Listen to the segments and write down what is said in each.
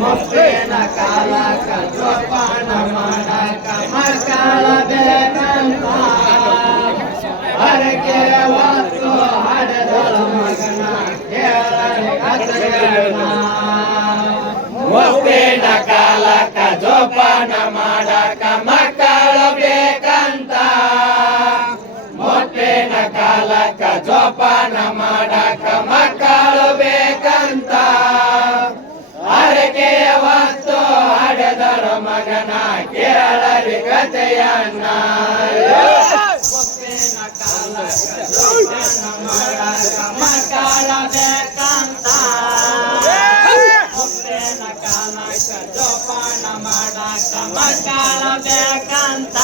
ಮುಪ್ಪಿನ ಕಾಲಕ ಜೋಪಾನ ಮಾಡಕ ಮಕ್ಕಳ ಬೇಕಂತ ಹರಕೆ ಹೊತ್ತು ಹಡೆದಳ ಮಗನ ಮುಪ್ಪಿನ ಕಾಲಕ ಜೋಪಾನ ಮಾಡಕ ಮಕ್ಕಳು ಬೇಕಂತ ಮುಪ್ಪಿನ ಕಾಲಕ ಜೋಪಾನ ಮಾಡಕ ಮಕ್ಕಳು ಬೇಕಂತ ಹರಕೆಯ ಹೊತ್ತು ಹಡೆದಳ ಮಗನ ಕೇಳರಿ ಕಥೆಯನ್ನ ಮುಪ್ಪಿನ ಕಾಲಕ ಜೋಪಾನ ಮಾಡಕ ಮಕ್ಕಳ ಬೇಕಂತ ಮುಪ್ಪಿನ ಕಾಲಕ ಜೋಪಾನ ಮಾಡಕ ಮಕ್ಕಳ ಬೇಕಂತ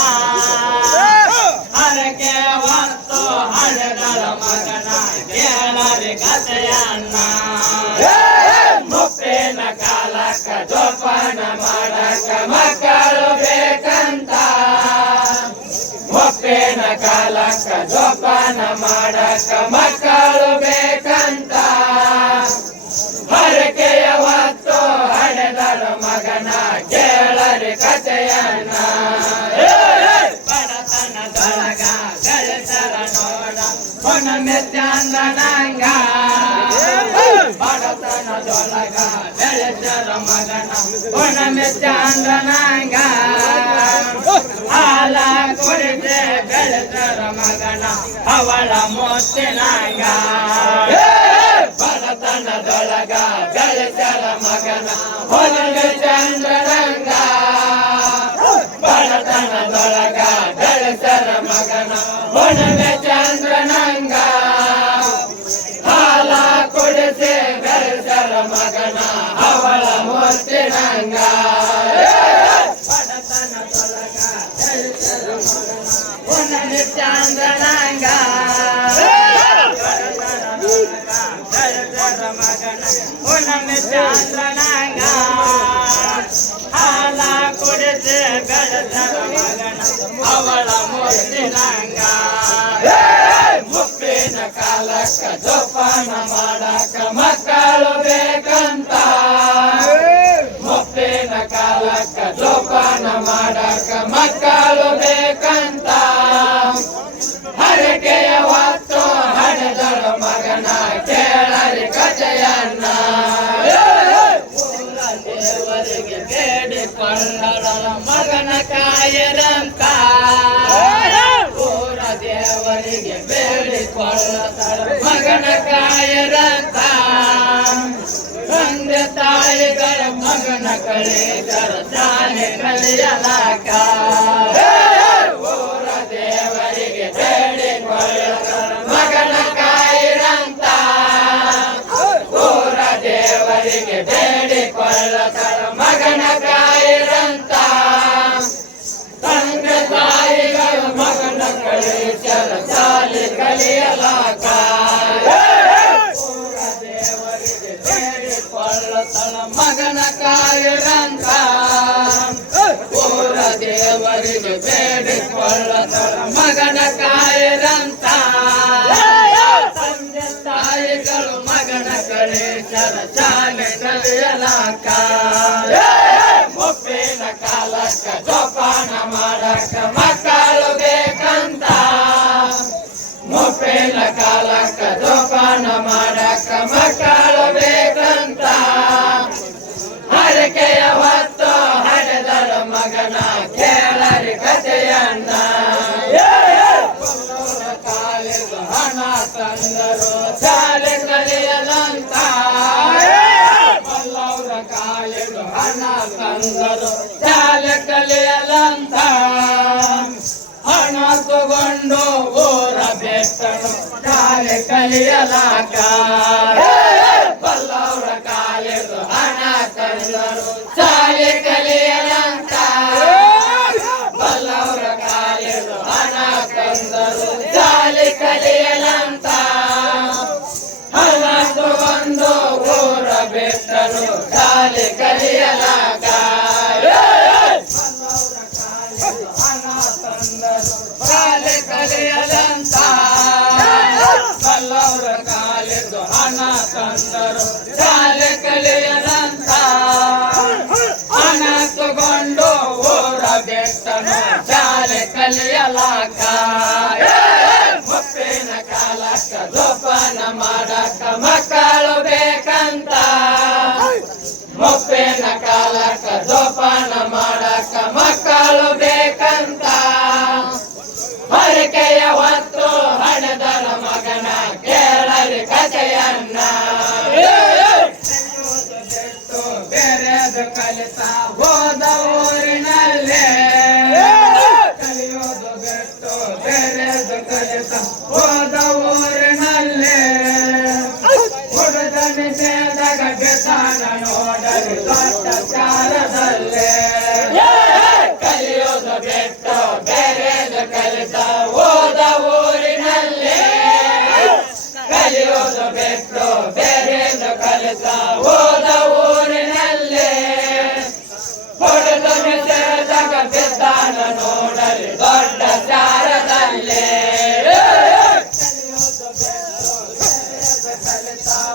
ಹರಕೆ ಹೊತ್ತು ಹಡೆದಳ ಮಗನ ಕೇಳರಿ ಕಥೆಯನ್ನ ಮುಪ್ಪಿನ ಕಾಲಕ ಜೋಪಾನ ಮಾಡಕ ಮಕ್ಕಳು ಬೇಕಂತ ಮುಪ್ಪಿನ ಕಾಲಕ ಜೋಪಾನ ಮಾಡಕ ಮಕ್ಕಳು ಬೇಕಂತ ಹರಕೆಯ ಹೊತ್ತು ಹಡೆದಳ ಮಗನ ಕೇಳರಿ ಕಥೆಯನ್ನ ಬಡತನದೊಳಗ ಗಳಿಸರ ನೋಡ ಹುಣ್ಣಿಮೆ ಚಂದನಂಗ ಬಡತನದೊಳಗ ಬೆಳೆಸರ ಮಗನ ಹುಣ್ಣಿಮೆ ಚಂದನಂಗ ಹಾಲ ಕುಡಿದೆ ಬೆಳೆಸರ ಮಗನ ಅವಳ ಮುತ್ತಿನಂಗ ಬಡತನದೊಳಗ ಬೆಳೆಸರ ಮಗನ ಹುಣ್ಣಿಮೆ ಚಂದ್ರನಂಗ ಬಡತನದೊಳಗ ಬೆಳೆಸರ ಮಗನ ಹುಣ್ಣಿಮೆ ಚಂದ್ರನಂಗ ಹಾಲ ಕುಡಿಸಿ ಬೆಳೆಸರ ಮಗನ ಅವಳ ಮುತ್ತಿನಂಗ ಬಡತನದೊಳಗ ಬೆಳೆಸರ ಮಗನ ಹುಣ್ಣಿಮೆ ಚಂದ್ರನಂಗ ಬಡತನದೊಳಗ ಬೆಳೆಸರ ಮಗನ ಹುಣ್ಣಿಮೆ ಚಂದ್ರನಂಗ ಹಾಲ ಕುಡಿಸಿ ಬೆಳೆಸರ ಮಗನ ಅವಳ ಮುತ್ತಿನಂಗ ಮುಪ್ಪಿನ ಕಾಲಕ ಜೋಪಾನ ಮಾಡಕ ಮಕ್ಕಳು ಬೇಕಂತ ಮುಪ್ಪಿನ ಕಾಲಕ ಜೋಪಾನ ಮಾಡಕ ಮಕ್ಕಳು ಬೇಕಂತ ಹರಕೆಯ ಹೊತ್ತು ಹಡೆದಳ ಮಗನ ಕೇಳರಿ ಕಥೆಯನ್ನ ದೇವರಿಗೆ ಬೇಡಿಕೊಳ್ಳಳ ಮಗನ ಕಾಯರಂತ ಊರ ದೇವರಿಗೆ ಬೇಡಿಕೊಳ್ಳಳ ಮಗನ ಕಾಯರಂತ ತಂದೆ ತಾಯಿಗಳ ಮಗನ ಕಳೆದರ ತಾನೆ ಕಳೆಯಲಾಕ ಊರ ದೇವರಿಗೆ ಬೇಡಿಕೊಳ್ಳಳ ಮಗನ ಕಾಯಿರಂತ ಊರ ದೇವರಿಗೆ ಬೇಡಿಕೊಳ್ಳಳ ಮಗನ ಕಾಯಿರಂತ ತಂದೆ ತಾಯಿಗಳ ಮಗನ ಕಳೆದರ ತಾನೆ ಕಲಿಯಲಾಕ ದೇವರಿಗೆ ಬೇಡಿಕೊಳ್ಳತಳ ಮಗನ ಕಾಯರಂತ ಊರ ದೇವರಿಗೆ ಬೇಡಿಕೊಳ್ಳತಳ ಮಗನ ಕಾಯರಂತ ತಂದೆ ತಾಯಿಗಳು ಮಗನ ಕಳೆದರ ಶಾಲೆ ಕಲಿಯಲಾಕ ಮುಪ್ಪಿನ ಕಾಲಕ ಜೋಪಾನ ಮಾಡಕ ಮಕ್ಕಳು ಬೇಕಂತ ಮುಪ್ಪಿನ ಕಾಲಕ ಜೋಪಾನ ಮಾಡಕ ಮಕ್ಕಳು ಬೇಕಂತ ಹರಕೆಯ ಹೊತ್ತು ಹಡೆದಳ ಮಗನ ಕೇಳರಿ ಕಥೆಯನ್ನ ಕಾಲಿಗೆ ಹಣ ತಂದರು ಶಾಲೆ ಕಲಿಯಲಂತ ಮಲ್ಲವರ ಕಾಲಿಗೆ ಹಣ ತಂದರು ಶಾಲೆ ಕಲಿಯಲಂತ ಹಣ ತಗೊಂಡು ಊರ ಬೆಟ್ಟನು ಶಾಲೆ ಕಲಿಯಲಾಕ ಬಲ್ಲವರ ಕಾಲಿಗೆ ಹಣ ತಂದರು ಶಾಲೆ ಕಲಿಯಲಂತ ಬಲ್ಲವರ ಕಾಲಿಗೆ ಹಣ ತಂದರು ಶಾಲೆ ಕಲಿಯಲಂತ ಹಣ ತಗೊಂಡು ಊರ ಬೆಟ್ಟನು ಶಾಲೆ ಕಲಿಯಲಾಕ ಶಾಲೆ ಕಲಿಯಲಂತ ಬಲ್ಲವರ ಕಾಲಿಗೆ ಹಣ ತಂದರು ಕಲಿಯಲಾಕ ಮುಪ್ಪಿನ ಕಾಲಕ್ಕ ಜೋಪಾನ ಮಾಡಕ ಮಕ್ಕಳು ಬೇಕಂತ ಮುಪ್ಪಿನ ಕಾಲಕ್ಕ ಜೋಪಾನ ಮಾಡಕ ಮಕ್ಕಳು ಬೇಕಂತ ಹರಕೆಯ ಹೊತ್ತು ಹಣದರ ಮಗನ ಕೇಳರಿ ಕಥೆಯನ್ನ ಬೇರೆದು ಕಲಿತ ಹೋದ ಊರಿನಲ್ಲೇ ಕಲಿಯೋದು ಬಿಟ್ಟು ಬೇರೆದು ಕಲಿತ ಹೋದ ಊರಿನಲ್ಲೇ ಹುಡುಗನ ಸೇದಾಗ ಬಿಸಾನ ನೋಡರಿ ದೊಡ್ಡ ಕಾಲದಲ್ಲೇ ಕಲಿಯೋದು ಬಿಟ್ಟು ಬೇರೆದು ಕಲಿತ ಹೋದ ಊರಿನಲ್ಲೇ ಕಲಿಯೋದು ಬಿಟ್ಟು ಬೇರೆದು ಕಲಿತ ಹೋದ ಊರಿನಲ್ಲೇ ಹುಡುಗನ ಸೇದಾಗ ಬಿಸಾನ ನೋಡರಿ ದೊಡ್ಡ ಚಾರದಲ್ಲೇ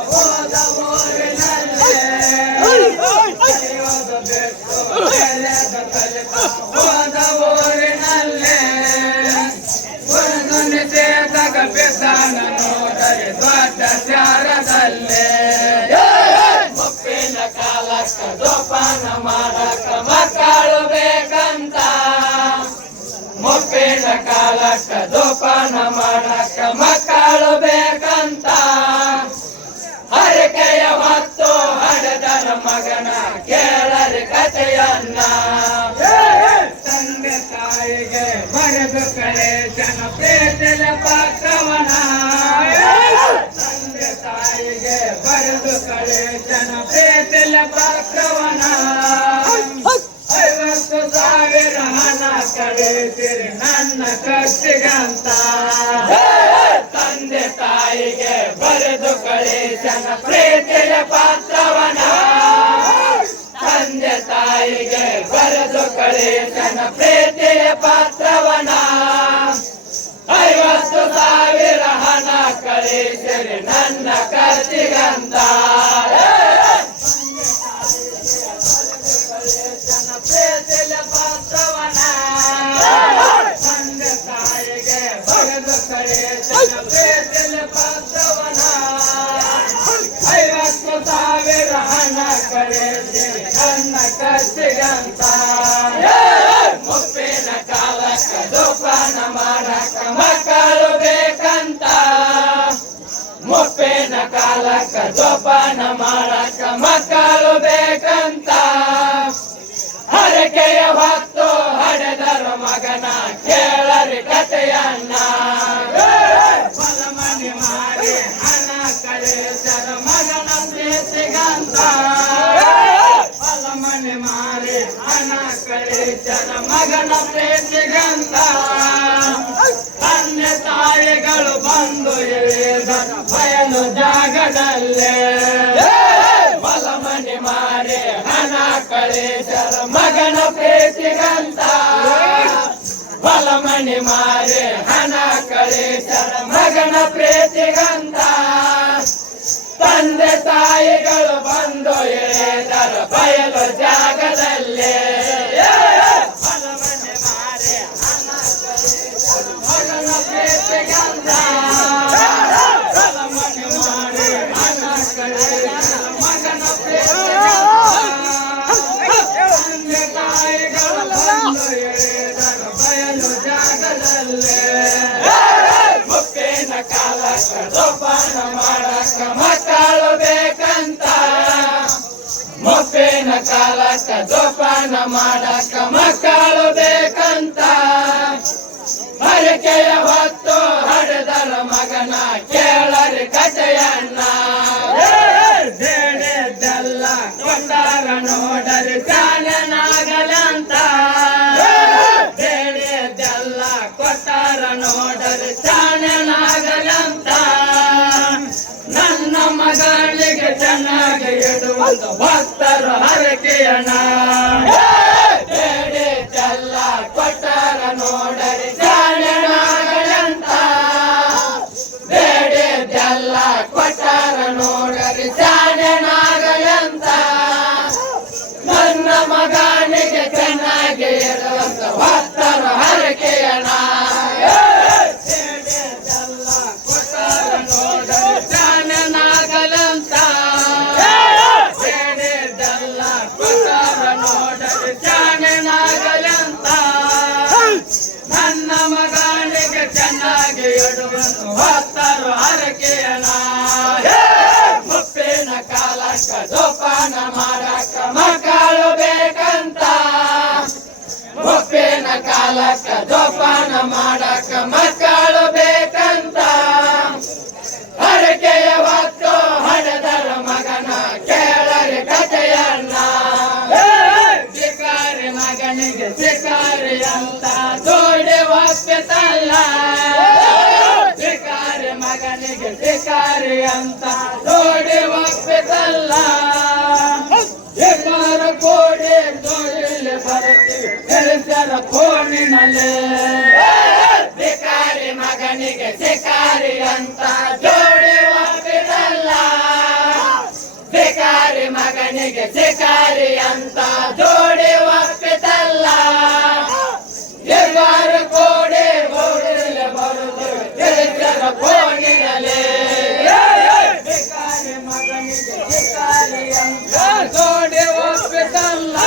ಹೋದ ಊರಿನಲ್ಲೇ ಕಲಿಯೋದು ಬಿಟ್ಟು ಬೇರೆದು ಕಲಿತ ಹೋದ ಊರಿನಲ್ಲೇ ಹುಡುಗನ ಸೇದಾಗ ಬಿಸಾನ ನೋಡರಿ ದೊಡ್ಡ ಚಾರದಲ್ಲೇ ಮುಪ್ಪಿನ ಕಾಲಕ್ಕ ಜೋಪಾನ ಮಾಡಕ ಮಕ್ಕಳು ಬೇಕಂತ ಮುಪ್ಪಿನ ಕಾಲಕ್ಕ ಜೋಪಾನ ಮಾಡಕ ಮಕ್ಕಳು ಬೇಕಂತ ಹರಕೆಯ ಹೊತ್ತು ಹಡೆದನ ಮಗನ ಕೇಳರಿ ಕಥೆಯನ್ನ ತಂದೆ ತಾಯಿಗೆ ಬರೆದು ಕಳೇಶನ ಪ್ರೀತಿಲ ಪತ್ರವನ ತಂದೆ ತಾಯಿಗೆ ಬರೆದು ಕಳೇಶನ ಪ್ರೀತಿಲ ಪತ್ರವನ 50,000 ಹಣ ಕಳಿಸಿರಿ ನನ್ನ ಖರ್ಚಿಗಂತ ತಂದೆ ತಾಯಿಗೆ ಬರೆದು ಕಳೇಶನ ಪ್ರೀತಿಲ ಪತ್ರವನ ತಂದೆ ತಾಯಿಗೆ ಬರೆದು ಕಳೇಶನ ಪ್ರೀತಿಯ ಪತ್ರವನ 50,000 ಹಣ ಕಳಿಸಿರಿ ನನ್ನ ಖರ್ಚಿಗಂತ ಪ್ರೀತಿಯ ಪತ್ರವನ ತಂದೆ ತಾಯಿಗೆ ಬರೆದು ಕಳೇಶನ ಪ್ರೀತಿಯ ಪತ್ರವನ 50,000 ಹಣ ಕಳಿಸಿರಿ ನನ್ನ ಖರ್ಚಿಗಂತ ಮುಪ್ಪಿನ ಕಾಲಕ್ಕ ಜೋಪಾನ ಮಾಡಕ ಮಕ್ಕಳು ಬೇಕಂತ ಮುಪ್ಪಿನ ಕಾಲಕ್ಕ ಜೋಪಾನ ಮಾಡಕ ಮಕ್ಕಳು ಬೇಕಂತ ಹರಕೆಯ ಹೊತ್ತು ಹಡೆದರ ಮಗನ ಕೇಳರಿ ಕಥೆಯನ್ನ ಹೊಲಮನೆ ಮಾಡಿ ಹಣ ಕಳಿಸರ ಮಗನ ಪ್ರೀತಿಗಂತ ಹೊಲಮನೆ ಮಾರಿ ಹಣ ಕಳಿಸರ ಮಗನ ಪ್ರೀತಿಗಂತ ತಂದೆ ತಾಯಿಗಳು ಬಂದು ಇಳಿದರ ಬಯಲು ಜಾಗದಲ್ಲೇ ಹೊಲಮನೆ ಮಾರಿ ಹಣ ಕಳಿಸರ ಮಗನ ಪ್ರೀತಿಗಂತ ಹೊಲಮನೆ ಮಾರಿ ಹಣ ಕಳಿಸರ ಮಗನ ಪ್ರೀತಿಗಂತ ತಂದೆ ತಾಯಿಗಳು ಬಂದು ಇಳಿದರ ಬಯಲು ಜಾಗದಲ್ಲೇ ಹೊಲಮನೆ ಮಾರಿ ಹಣ ಕಳಿಸರ ಮಗನ ಪ್ರೀತಿಗಂತ ಹೊಲಮನೆ ಮಾರಿ ಹಣ ಕಳಿಸರ ಮಗನ ಪ್ರೀತಿಗಂತ ತಾಯಿಗಳು ಬಂದು ಇಳಿದರ ಬಯಲು ಜಾಗದಲ್ಲೇ ಮುಪ್ಪಿನ ಕಾಲಕ್ಕ ಜೋಪಾನ ಮಾಡಕ ಮಕ್ಕಳು ಬೇಕಂತ ಮುಪ್ಪಿನ ಕಾಲಕ್ಕ ಜೋಪಾನ ಮಾಡಕ ಮಕ್ಕಳು ಬೇಕಂತ ಹರಕೆಯ ಹೊತ್ತು ಹಡೆದರ ಮಗನ ಕೇಳರಿ ಕಥೆಯನ್ನ ಬೇಡದೆಲ್ಲ ಕೊಟ್ಟಾರ ನೋಡರಿ ಚಾನನಾಗಲಂತ ಬೇಡದೆಲ್ಲ ಕೊಟ್ಟಾರ ನೋಡರಿ ಚಾನನಾಗಲಂತ ನನ್ನ ಮಗಳಿಗೆ ಚೆನ್ನಾಗಿ ಇಡುವುದು ಭಕ್ತರ ಹರಕೆಯನ್ನ ಬೇಡದೆಲ್ಲ ಕೊಟ್ಟಾರ ನೋಡರಿ ಚಾನನಾಗಲಂತ ಬೇಡದೆಲ್ಲ ಕೊಟ್ಟಾರ ನೋಡರಿ ಚಾನನಾಗಲಂತ ನನ್ನ ಮಗನಿಗೆ ಚೆನ್ನಾಗಿ ಇರುವಂತ ಭಕ್ತರ ಹರಕೆ ಹರಕೆಯಣ ಬೇಡಿದ್ದೆಲ್ಲ ಕೊಟ್ಟಾರ ನೋಡರಿ ಜಾಣನಾಗಲಂತ ಬೇಡಿದ್ದೆಲ್ಲ ಕೊಟ್ಟಾರ ನೋಡರಿ ಜಾಣನಾಗಲಂತ ನನ್ನ ಮಗನಿಗೆ ಚೆನ್ನಾಗಿ ಇಡುವನು ಹೊತ್ತರು ಹರಕೆಯಣ ಮುಪ್ಪಿನ ಕಾಲಕ್ಕ ಜೋಪಾನ ಮಾಡಕ್ಕ ಮಕ್ಕಳು ಬೇಕಂತ ಮುಪ್ಪಿನ ಕಾಲಕ್ಕ ಜೋಪಾನ ಮಾಡಕ್ಕ ಮಕ್ಕಳು ಬೇಕಂತ ಹರಕೆಯ ಹೊತ್ತು ಹಡೆದರ ಮಗನ ಕೇಳರಿ ಕಥೆಯನ್ನ ಶಿಕಾರಿ ಮಗನಿಗೆ ಶಿಕಾರಿ ಅಂತ ಜೋಡಿ ಒಪ್ಪಿತಲ್ಲ ಶಿಕಾರಿ ಮಗನಿಗೆ ಶಿಕಾರಿ ಅಂತ ಜೋಡಿ ಒಪ್ಪಿತಲ್ಲ ಶಿಕಾರ ಕೋಡಿ ಜೋಡಿಲಿ ಬರ್ತೀವಿ ತಿಳಿಸರ ಫೋನಿನಲ್ಲಿ ಶಿಕಾರಿ ಮಗನಿಗೆ ಶಿಕಾರಿ ಅಂತ ಜೋಡಿ ಒಪ್ಪಿತಲ್ಲ ಶಿಕಾರಿ ಮಗನಿಗೆ ಶಿಕಾರಿ ಅಂತ ಜೋಡಿ ಒಪ್ಪಿತಲ್ಲ ಶಿಕಾರ ಕೋಡಿ ಜೋಡಿಲಿ ಬರುದು ತಿಳಿಸರ ಫೋನಿನಲ್ಲಿ ಶಿಕಾರಿ ಮಗನಿಗೆ ಶಿಕಾರಿ ಅಂತ ಜೋಡಿ ಒಪ್ಪಿತಲ್ಲ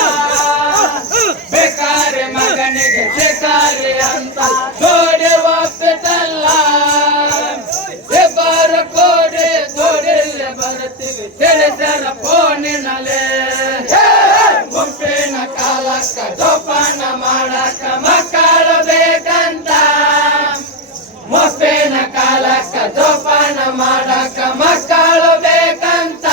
ಶಿಕಾರಿ ಮಗನಿಗೆ ಶಿಕಾರಿ ಅಂತ ಜೋಡಿ ಒಪ್ಪಿತಲ್ಲ ಶಿಕಾರ ಕೋಡಿ ಜೋಡಿಲಿ ಬರ್ತೀವಿ ತಿಳಿಸರ ಫೋನಿನಲ್ಲಿ ಮುಪ್ಪಿನ ಕಾಲಕ್ಕ ಜೋಪಾನ ಮಾಡಕ್ಕ ಮಕ್ಕಳು ಬೇಕಂತ ಮುಪ್ಪಿನ ಕಾಲಕ್ಕ ಜೋಪಾನ ಮಾಡಕ್ಕ ಮಕ್ಕಳು ಬೇಕಂತ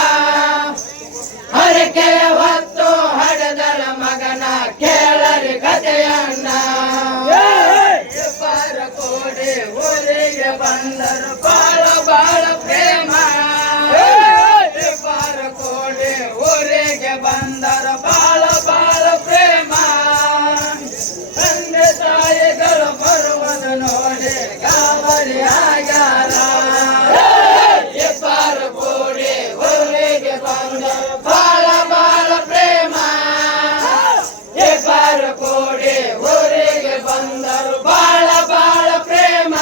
ಹರಕೆಯ ಹೊತ್ತು ಹಡೆದರ ಮಗನ ಕೇಳರಿ ಕಥೆಯನ್ನ ಇಬ್ಬರ ಕೋಡಿ ಊರಿಗೆ ಬಂದರು ಬಾಳ ಬಾಳ ಪ್ರೇಮ ಇಬ್ಬರ ಕೋಡಿ ಊರಿಗೆ ಬಂದರು ಬಾಳ ಬಾಳ ಪ್ರೇಮ ತಂದೆ ತಾಯಿಗಳು ಬರುವುದು ನೋಡಿ ಗಾಬರಿ ಆಗ್ಯಾರ ಇಬ್ಬರ ಕೋಡಿ ಊರಿಗೆ ಬಂದರು ಬಾಳ ಬಾಳ ಪ್ರೇಮ ಇಬ್ಬರ ಕೋಡಿ ಊರಿಗೆ ಬಂದರು ಬಾಳ ಬಾಳ ಪ್ರೇಮ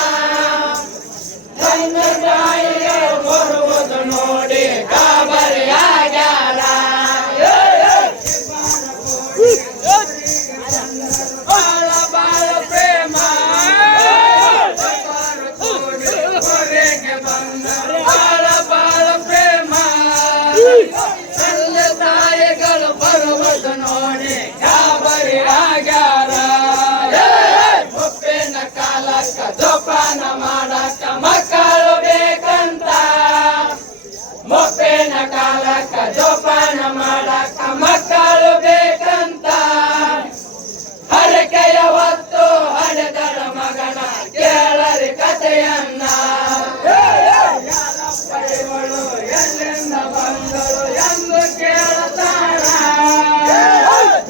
ತಂದೆ ತಾಯಿಗಳು ಬರುವುದು ನೋಡಿ ಗಾಬರಿ ಆಗ್ಯಾರ ಬಾಳ ಬಾಳ ಪ್ರೇಮ ಇಬ್ಬರ ಕೋಡಿ ಊರಿಗೆ ಬಂದರು ಬಾಳ ಬಾಳ ಪ್ರೇಮ ತಂದೆ ತಾಯಿಗಳು ಬರುವುದು ನೋಡಿ ಗಾಬರಿ ಆಗ್ಯಾರ ಮುಪ್ಪಿನ ಕಾಲಕ್ಕ ಜೋಪಾನ ಮಾಡಕ್ಕ ಮಕ್ಕಳು ಬೇಕಂತ ಮುಪ್ಪಿನ ಕಾಲಕ್ಕ ಜೋಪಾನ ಮಾಡಕ್ಕ ಮಕ್ಕಳು ಬೇಕಂತ ಹರಕೆಯ ಹೊತ್ತು ಹಡೆದರ ಮಗನ ಕೇಳರಿ ಕಥೆಯನ್ನ ಯಾರಪ್ಪ ಇವಳು ಎಲ್ಲಿಂದ ಬಂದಳು ಎಂದು ಕೇಳುತ್ತಾರ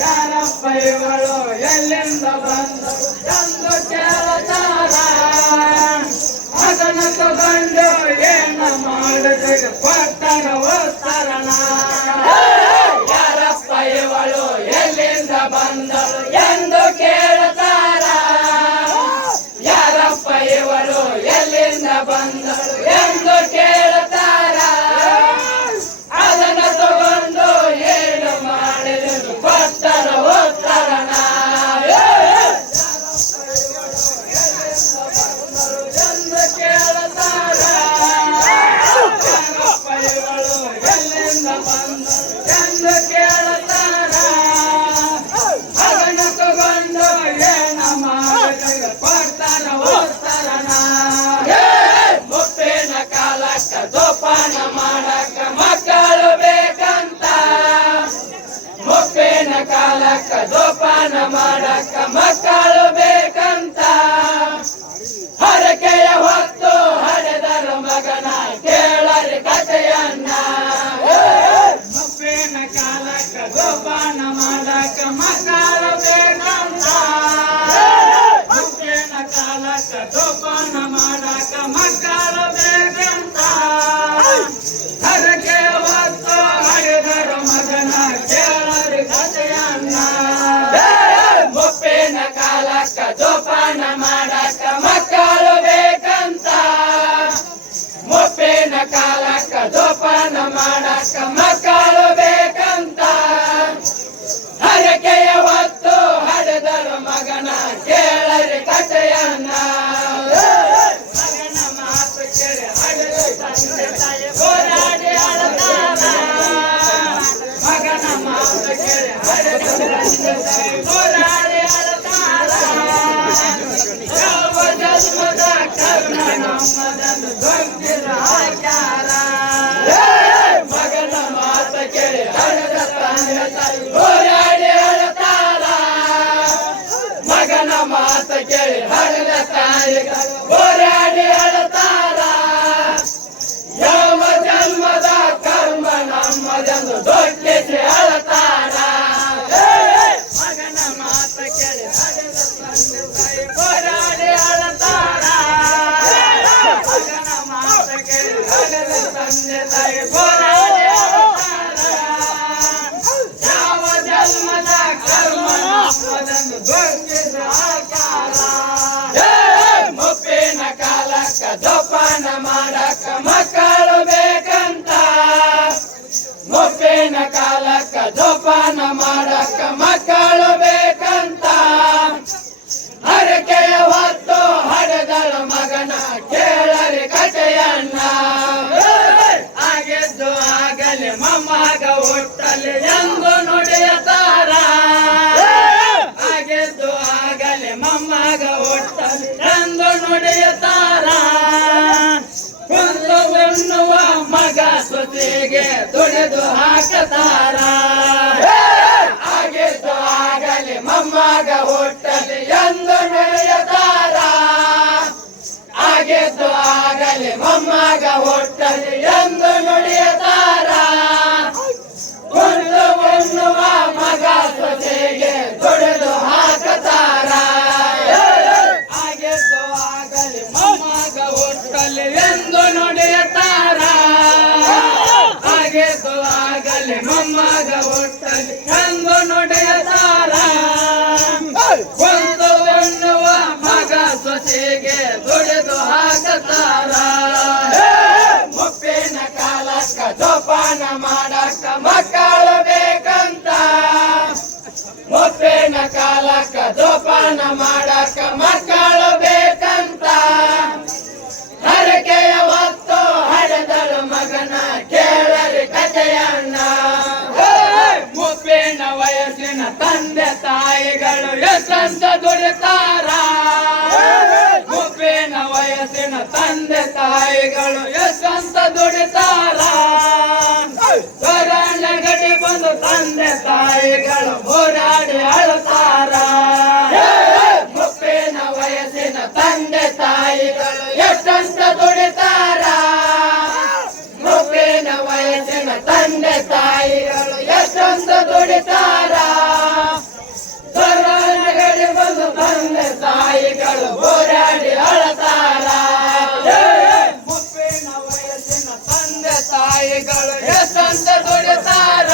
ಯಾರಪ್ಪ ಇವಳು ಎಲ್ಲಿಂದ ಬಂದಳು ಎಂದು ಕೇಳುತ್ತಾರ ಮಗನ ತಗೊಂಡು ಏನ ಮಾಡಿದ್ರೆ ಕೊಟ್ಟನ ಉತ್ತರನ ಯಾರಪ್ಪ ಇವಳು ಎಲ್ಲಿಂದ ಬಂದಳು ಎಂದು ಕೇಳುತ್ತಾರ ಯಾರಪ್ಪ ಇವಳು ಎಲ್ಲಿಂದ ಬಂದಳು ಎಂದು ಕೇಳುತ್ತಾರ ಅದನ್ನು ತಗೊಂಡು ಏನು ಮಾಡಿದ್ರು ಕೊಟ್ಟರ ಉತ್ತರನ ಎಂದು ಕೇಳುತ್ತಾರ ಯಾರಪ್ಪ ಇವಳು ಎಲ್ಲಿಂದ ಬಂದಳು ಎಂದು ಕೇಳುತ್ತಾರ ಅದನ್ನು ತಗೊಂಡು ಏನು ಮಾಡಿದ್ರು ಕೊಟ್ಟರ ಉತ್ತರನ ಮುಪ್ಪಿನ ಕಾಲಕ್ಕ ಜೋಪಾನ ಮಾಡಕ್ಕ ಮಕ್ಕಳು ಬೇಕಂತ ಮುಪ್ಪಿನ ಕಾಲಕ್ಕ ಜೋಪಾನ ಮಾಡಕ್ಕ ಮಕ್ಕಳು ಬೇಕಂತ ಹರಕೆಯ ಹೊತ್ತು ಹಡೆದರ ಮಗನ ಕೇಳರಿ ಕಥೆಯನ್ನ ಮುಪ್ಪಿನ ಕಾಲಕ್ಕ ಜೋಪಾನ ಮಾಡಕ್ಕ ಮಕ್ಕಳು ಬೇಕಂತ ಮುಪ್ಪಿನ ಕಾಲಕ್ಕ ಜೋಪಾನ ಮಾಡಕ್ಕ ಮಕ್ಕಳು ಬೇಕಂತ ಹರಕೆಯ ಹೊತ್ತು ಹಡೆದರ ಮಗನ ಕೇಳರಿ ಕಥೆಯನ್ನ ಮುಪ್ಪಿನ ಕಾಲ ಮಾಡಕ್ಕ ಮಕ್ಕಳು ಬೇಕಂತ ಹರಕೆಯ ಹೊತ್ತು ಹಡೆದರು ಮಗನ ಕೇಳರಿ ಕಥೆಯನ್ನ ಮಗನ ಮಾತು ಕೇಳಿ ಹಡೆದು ತಂದೆ ತಾಯಿ ಹೋರಾಡಿ ಅಳತಾರ ಮಗನ ಮಾತು ಕೇಳಿ ಹಡೆದು ತಂದೆ ತಾಯಿ ಹೋರಾಡಿ ಅಳತಾರ ಯಾವ ಜನ್ಮದ ಕರ್ಮ ನಮ್ಮದನ್ನು ದೊಡ್ಡಿರು ಹಾಕ್ಯಾರ ಮಗನ ಮಾತು ಕೇಳಿ ಹಡೆದ ತಂದೆ ತಾಯಿ ಹೋರಾಡಿ ಅಳತಾರ ಮಗನ ಮಾತು ಕೇಳಿ ಹಡೆದ ತಾಯಿಗಳು ಹೋರಾಡಿ ಅಳತಾರ ಯಾವ ಜನ್ಮದ ಕರ್ಮ ನಮ್ಮದೆಂದು ದೊಡ್ಡಿಸಿ ಅಳತಾರ ಮಗನ ಮಾತು ಕೇಳಿ ಹಡೆದ ತಂದೆ ತಾಯಿ ಹೋರಾಡಿ ಅಳತಾರ ಮಗನ ಮಾತು ಕೇಳಿ ಹಡೆದ ತಂದೆ ತಾಯಿ ಹೋರಾಡಿ ಅಳತಾರ ಯಾವ ಜನ್ಮದ ಕರ್ಮ ನಮ್ಮದೆಂದು ದೊಡ್ಡಿಸಿ ಹಾಕ್ಯಾರ ಮುಪ್ಪಿನ ಕಾಲಕ್ಕ ಜೋಪಾನ ಮಾಡಕ್ಕ ಮಕ್ಕಳು ಬೇಕಂತ ಮುಪ್ಪಿನ ಕಾಲಕ್ಕ ಜೋಪಾನ ಮಾಡಕ್ಕ ಮಕ್ಕಳು ಬೇಕಂತ ಹರಕೆಯ ಹೊತ್ತು ಹಡೆದಳು ಮಗನ ಕೇಳರಿ ಕಥೆಯನ್ನ ಆಗಿದ್ದು ಆಗಲಿ ಮೊಮ್ಮಗ ಹುಟ್ಟಲಿ ಎಂದು ನುಡಿಯತಾರ ಆಗಿದ್ದು ಆಗಲಿ ಮೊಮ್ಮಗ ಹುಟ್ಟಲಿ ಎಂದು ನುಡಿಯತಾರ ಒಂದು ಉಣ್ಣುವ ಮಗ ಸುತಿಗೆ ದುಡಿದು ಹಾಕತಾರ ಆಗಿದ್ದು ಆಗಲಿ ಮೊಮ್ಮಗ ಹುಟ್ಟಲಿ ಎಂದು ನುಡಿಯತಾರ ಆಗಿದ್ದು ಆಗಲಿ ಮೊಮ್ಮಗ ಹುಟ್ಟಲಿ ಎಂದು ನುಡಿಯತಾರ ಒಂದು ಉಣ್ಣುವ ಮಗ ಸುತಿಗೆ ದುಡಿದು ಹಾಕತಾರ ಆಗಿದ್ದು ಆಗಲಿ ಮೊಮ್ಮಗ ಹುಟ್ಟಲಿ ಎಂದು ನುಡಿಯತಾರ ಆಗಿದ್ದು ಆಗಲಿ ಮೊಮ್ಮಗ ಹುಟ್ಟಲಿ ಎಂದು ನುಡಿಯತಾರ ಒಂದು ಉಣ್ಣುವ ಮಗ ಸೊಸೆಗೆ ದುಡಿದು ಹಾಕತಾರ ಮುಪ್ಪಿನ ಕಾಲಕ್ಕ ಜೋಪಾನ ಮಾಡಕ್ಕ ಮಕ್ಕಳು ಬೇಕಂತ ಮುಪ್ಪಿನ ಕಾಲಕ್ಕ ಜೋಪಾನ ಮಾಡಕ್ಕ ಮಕ್ಕಳು ಬೇಕಂತ ಹರಕೆಯ ಹೊತ್ತು ಹಡೆದಳು ಮಗನ ಕೇಳರಿ ಕಥೆಯನ್ನ ಮುಪ್ಪಿನ ವಯಸ್ಸಿನ ತಂದೆ ತಾಯಿಗಳು ಎಷ್ಟಂತ ದುಡಿತಾರ ಮುಪ್ಪಿನ ವಯಸ್ಸಿನ ತಂದೆ ತಾಯಿಗಳು ಎಷ್ಟಂತ ದುಡಿತಾರ ಗಡಿ ಬಂದು ತಂದೆ ತಾಯಿಗಳು ಹೋರಾಡಿ ಅಳುತ್ತಾರ ಮುಪ್ಪಿನ ವಯಸ್ಸಿನ ತಂದೆ ತಾಯಿಗಳು ಎಷ್ಟಂತ ದುಡಿತಾರ ಮುಪ್ಪಿನ ವಯಸ್ಸಿನ ತಂದೆ ತಾಯಿಗಳು ಎಷ್ಟಂತ ದುಡಿತಾರ ಗಡಿ ಬಂದು ತಂದೆ ತಾಯಿಗಳು ಹೋರಾಡಿ ಅಳತಾರ ಮುಪ್ಪಿನ ವಯಸ್ಸಿನ ತಂದೆ ತಾಯಿಗಳು ಎಷ್ಟಂತ ದುಡಿತಾರ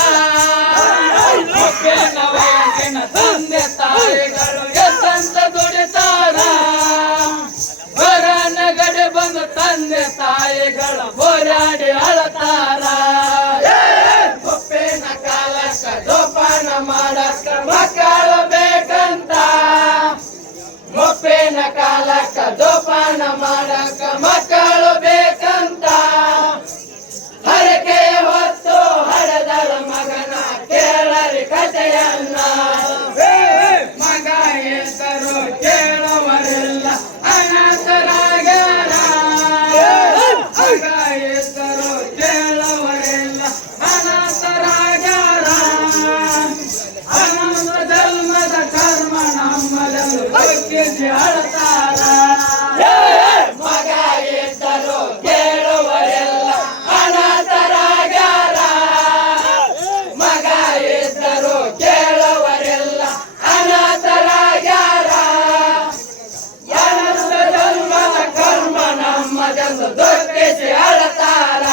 ಮುಪ್ಪಿನ ವಯಸ್ಸಿನ ತಂದೆ ತಾಯಿಗಳು ಎಷ್ಟಂತ ದುಡಿತಾರ ಗಡಿ ಬಂದು ತಂದೆ ತಾಯಿಗಳು ಹೋರಾಡಿ ಅಳತಾರ ಮುಪ್ಪಿನ ಕಾಲಕ್ಕ ಜೋಪಾನ ಮಾಡಕ್ಕ ಮಕ್ಕಳು ಬೇಕಂತ ಮುಪ್ಪಿನ ಕಾಲಕ್ಕ ಜೋಪಾನ ಮಾಡಕ್ಕ ಮಕ್ಕಳು ಬೇಕಂತ ಹರಕೆಯ ಹೊತ್ತು ಹಡೆದಳು ಮಗನ ಕೇಳರಿ ಕಥೆಯನ್ನ ಮಗ ಹೆಸರು ಕೇಳುವರಿಲ್ಲ ಅನಾಥರಾಗ್ಯಾರ ಮಗ ಹೆಸರು ಕೇಳುವರಿಲ್ಲ ಅನಾಥರಾಗ್ಯಾರ ಅನಂತ ಜನ್ಮದ ಕರ್ಮ ನಮ್ಮದನ್ನು ಬಗ್ಗಿಸಿ ಅಳತಾರ ಮಗ ಹೆಸರು ಕೇಳುವರಿಲ್ಲ ಅನಾಥರಾಗ್ಯಾರ ಮಗ ಹೆಸರು ಕೇಳುವರಿಲ್ಲ ಅನಾಥರಾಗ್ಯಾರ ಅನಂತ ಜನ್ಮದ ಕರ್ಮ ನಮ್ಮದನ್ನು ದುಃಖಿಸಿ ಅಳತಾರ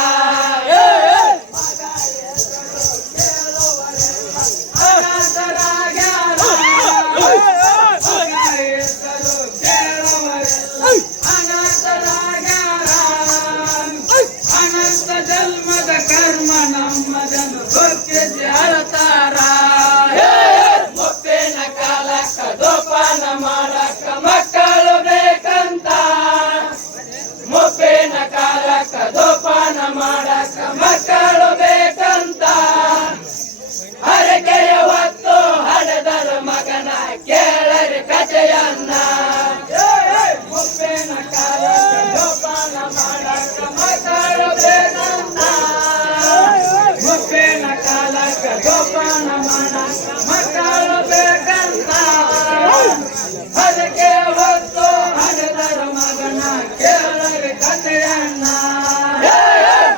ಹರಕೆ ಹೊತ್ತು ಹಡೆದರ ಮಗನ ಕೇಳರಿ ಕಥೆಯನ್ನ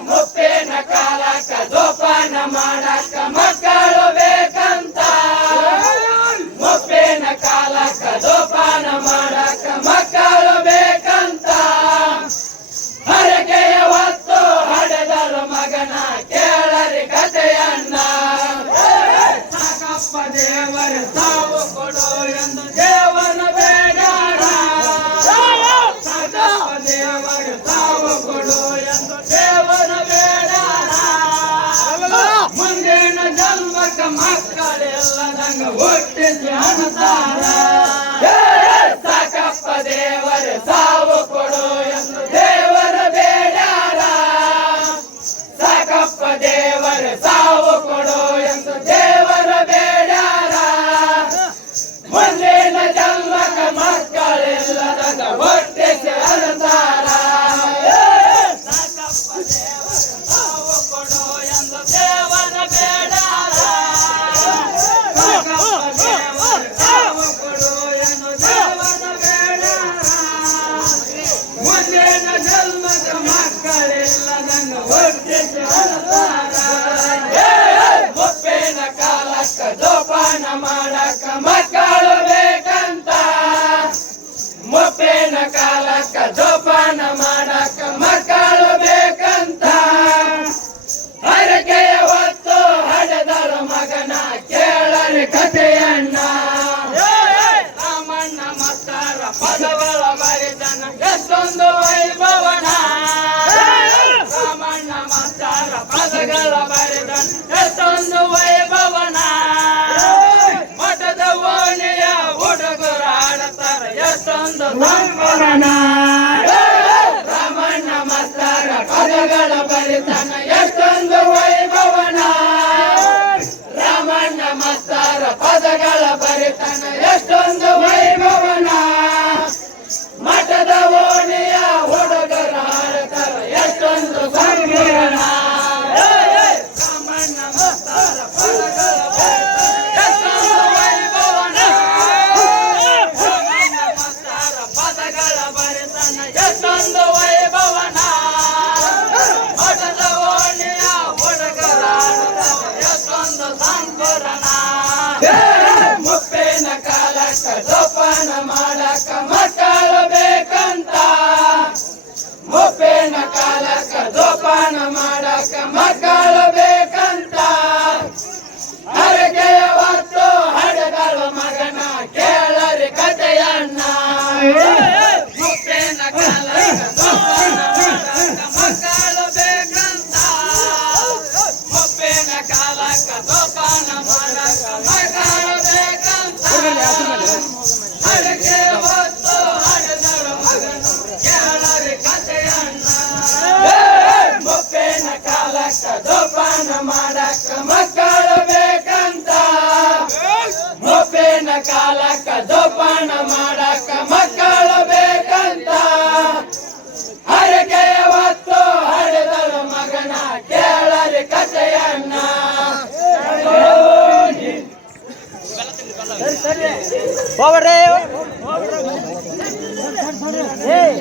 ಮುಪ್ಪಿನ ಕಾಲಕ್ಕ ಜೋಪಾನ ಮಾಡಕ್ಕ ಮಕ್ಕಳು ಬೇಕಂತ ಮುಪ್ಪಿನ ಕಾಲಕ್ಕ ಜೋಪಾನ ಮಾಡಕ್ಕ ಮಕ್ಕಳು ಬೇಕಂತ ಹರಕೆಯ ಹೊತ್ತು ಹಡೆದರ ಮಗನ ಕೇಳರಿ ಕಥೆಯನ್ನ ಸಾಕಪ್ಪ ದೇವರ ಸಾವು ಕೊಡು ಎಂದು ದೇವನ ಬೇಡಾರ ಸಾಕಪ್ಪ ದೇವರ ಸಾವು ಕೊಡು ಎಂದು ದೇವನ ಬೇಡಾರ ಮುಂದಿನ ಜನ್ಮಕ್ಕ ಮಕ್ಕಳೆಲ್ಲದಂಗ ಹುಟ್ಟಿಸಿ ಅಣತಾರ ಸಾಕಪ್ಪ ದೇವರ ಸಾವು ಕೊಡು ಎಂದು ದೇವರ ಬೇಡಾರ ಸಾಕಪ್ಪ ದೇವರ ಸಾವು ಕೊಡು ಎಂದು ದೇವರ ಬೇಡಾರ ಮುಂದಿನ ಜನ್ಮಕ್ಕ ಮಕ್ಕಳೆಲ್ಲದಾಗ ಹೊಟ್ಟೆಗೆ ಅಣತಾರ ಸಾಕಪ್ಪ ದೇವರ ಸಾವು ಕೊಡು ಎಂದು ದೇವರ ಬೇಡಾರ ಸಾಕಪ್ಪ ದೇವರ ಸಾವು ಕೊಡು ಎಂದು ದೇವರ ಬೇಡಾರ ಮುಂದಿನ ಜನ್ಮಕ್ಕ ಮಕ್ಕಳೆಲ್ಲದಂಗ ಹೊಟ್ಟೆಗೆ ಅಣತಾರ ಮುಪ್ಪಿನ ಕಾಲಕ್ಕ ಜೋಪಾನ ಮಾಡಕ್ಕ ಮಕ್ಕಳು ಬೇಕಂತ ಮುಪ್ಪಿನ ಕಾಲಕ್ಕ ಜೋಪಾನ ಮಾಡಕ್ಕ ಮಕ್ಕಳು ಬೇಕಂತ ಹರಕೆಯ ಹೊತ್ತು ಹಡೆದರ ಮಗನ ಕೇಳರಿ ಕಥೆಯನ್ನ ರಾಮಣ್ಣ ಮತ್ತಾರ ಪದಗಳ ಬರಿದನ ಎಷ್ಟೊಂದು ವೈಭವನ ರಾಮಣ್ಣ ಮತ್ತಾರ ಪದಗಳ ಬರಿದನ ಎಷ್ಟೊಂದು ವೈಭವನ ಮಠದ ಓಣಿಯ ಹುಡುಗರು ಆಡತಾರ ಎಷ್ಟೊಂದು ಸಂಭ್ರಮಣ ರಾಮಣ್ಣ ಮತ್ತಾರ ಪದಗಳ ಬರಿದನ ಎಷ್ಟೊಂದು ವೈಭವನ ರಾಮಣ್ಣ ಮತ್ತಾರ ಪದಗಳ ಬರಿತನ ಎಷ್ಟೊಂದು ವೈಭವನ ಮಠದ ಓಣಿಯ ಹುಡುಗರು ಆಡತಾರ ಎಷ್ಟೊಂದು ಸಂಭ್ರಮಣ ರಾಮಣ್ಣ ಮತ್ತಾರ ಪದಗಳ ಬರಿತನ ಎಷ್ಟೊಂದು ವೈಭವನ ರಾಮಣ್ಣ ಮತ್ತಾರ ಪದಗಳ ಬರಿತನ ಎಷ್ಟೊಂದು ವೈಭವನ ಮಠದ ಓಣಿಯ ಹುಡುಗರು ಆಡತಾರ ಎಷ್ಟೊಂದು ಸಂಭ್ರಮಣ ಮುಪ್ಪಿನ ಕಾಲಕ್ಕ ಜೋಪಾನ ಮಾಡಕ್ಕ ಮಕ್ಕಳು ಬೇಕಂತ ಮುಪ್ಪಿನ ಕಾಲಕ್ಕ ಜೋಪಾನ ಮಾಡಕ್ಕ ಮಕ್ಕಳು ಬೇಕಂತ ಹರಕೆಯ ಹೊತ್ತು ಹಡೆದಳ ಮಗನ ಕೇಳರಿ ಕಥೆಯನ್ನ ಮುಪ್ಪಿನ ಕಾಲಕ್ಕ ಜೋಪಾನ ಮಾಡಕ್ಕ ಮಕ್ಕಳು ಬೇಕಂತ ಮುಪ್ಪಿನ ಕಾಲಕ್ಕ ಜೋಪಾನ ಮಾಡಕ್ಕ ಮಕ್ಕಳು ಬೇಕಂತ ಹರಕೆ ಹೊತ್ತು ಹಡೆದಳ ಮಗನ ಕೇಳರಿ ಕಥೆಯನ್ನ ಮುಪ್ಪಿನ ಕಾಲಕ್ಕ ಜೋಪಾನ ಮಾಡಕ್ಕ ಮಕ್ಕಳು ಬೇಕಂತ ಮುಪ್ಪಿನ ಕಾಲಕ್ಕ ಜೋಪಾನ ಮಾಡಕ್ಕ ಮಕ್ಕಳು ಬೇಕಂತ ಹರಕೆಯ ಹೊತ್ತು ಹಡೆದಳ ಮಗನ ಕೇಳರಿ ಕಥೆಯನ್ನ ಹೋಗ್ರಿ